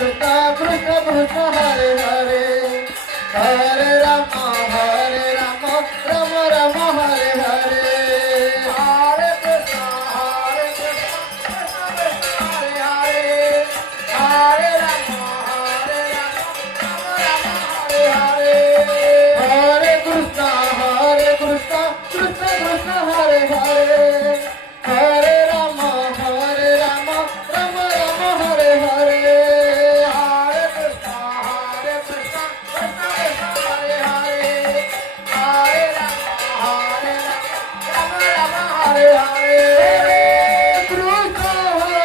Hare Krishna, Krishna Krishna, Hare Hare, Hare Rama, Hare Rama, Rama Rama, Hare Hare, Hare Krishna, Hare Krishna, Krishna Krishna, Hare Hare, Hare Rama, Hare Rama, Rama Rama, Hare Hare. Hare Krishna, Krishna Krishna, Hare Hare, Hare Rama, Rama Rama, Hare Hare.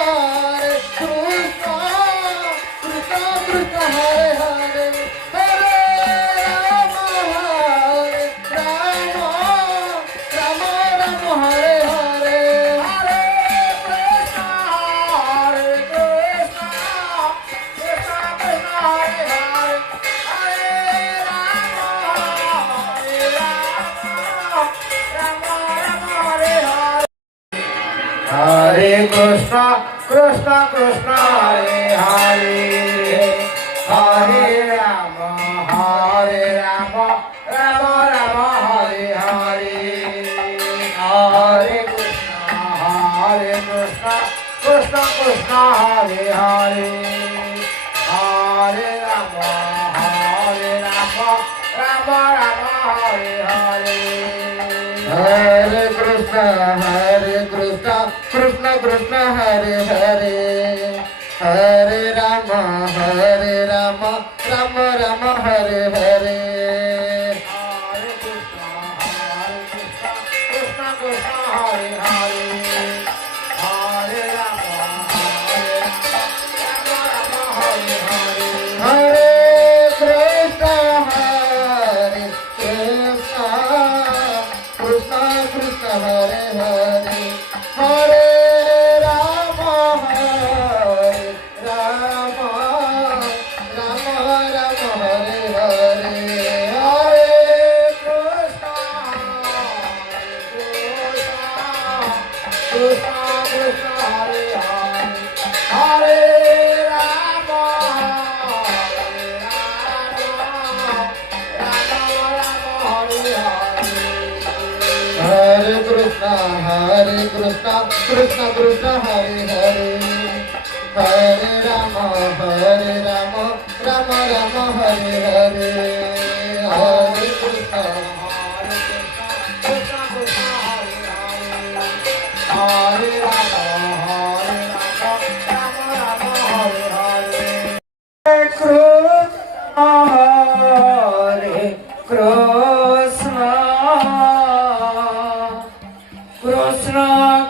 Hare Krishna, Krishna Krishna, Hare Hare, Hare Rama, Rama Rama, Hare Hare. Hare Krishna, Krishna Krishna, Hare Hare, Hare Rama, Rama Rama, Hare Hare. Hare Krishna, Krishna Krishna, Hare Hare, Hare Rama, Rama Rama, Hare Hare. Krishna Krishna, Hare Hare, Hare Rama, Rama Rama, Hare Hare. Hare Krishna, Krishna Krishna, Hare Hare, Hare Rama, Rama Rama, Hare Hare. Hare Krishna, Hare Krishna, Krishna Krishna, Hare Hare, Hare Rama, Rama Rama, Hare Hare. Hare Krishna, Hare Krishna, Krishna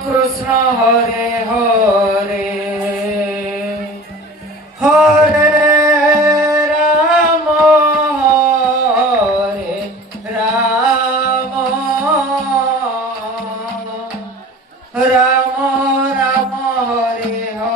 Krishna, Hare Hare, Hare Rama, Rama Rama, Hare Hare.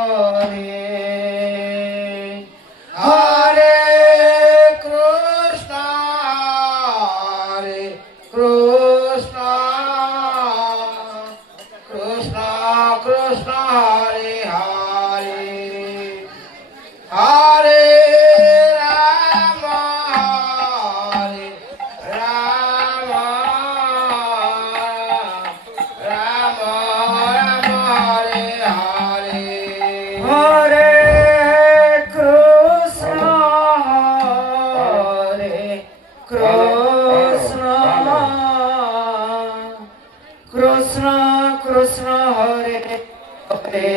Hare Krishna, Hare Krishna, Krishna Krishna હરે હરે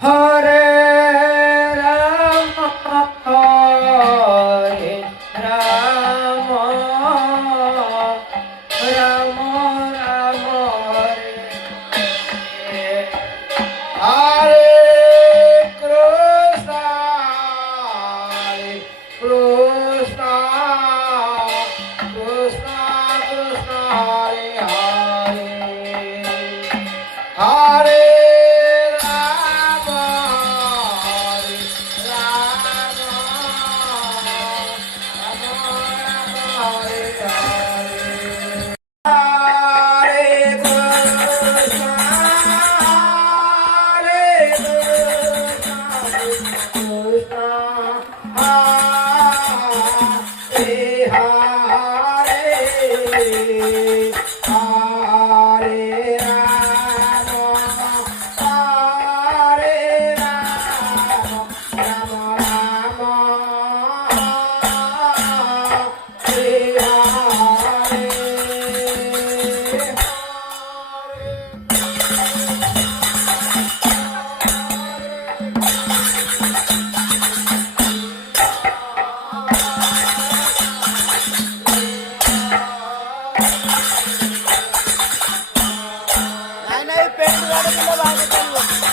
હરે રામ હરે રામ રામ રામ હરે હરે કૃષ્ણ કૃષ્ણ કૃષ્ણ કૃષ્ણ હરે હરે હરે રામ नाही paint गाडी बाहेर